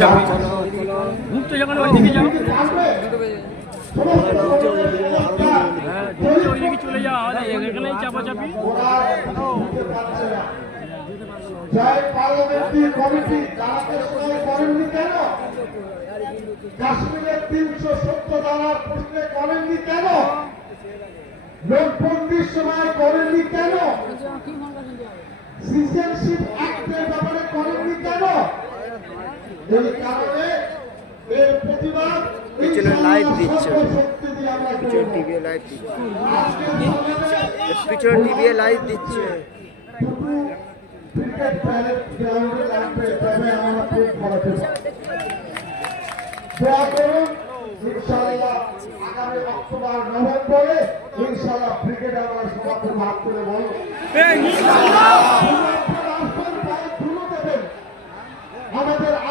চাপাচাপি ঘুরতে যখন ওইদিকে যাও হ্যাঁ ঘুরতে ওইদিকে চলে যাও এখানেই চাপাচাপি কাশ্মীরের 370 ধারা প্রশ্নে করেননি কেন? নোটবন্দির সময় করেননি কেন? সিটিজেনশিপ অ্যাক্টের ব্যাপারে করেননি কেন? এই কারণে এর প্রতিবাদ লাইভ দিচ্ছে, টিভি লাইভ দিচ্ছে, পিছনে টিভি লাইভ দিচ্ছে। ক্রিকেট গ্রাউন্ডে লাগবে, তবে আমরা খুব ভালো দোয়া করুন। ইনশাআল্লাহ আগামী অক্টোবর নভেম্বরে ইনশাআল্লাহ ক্রিকেট আমরা সমাপ্ত ভাগ করে বলবো।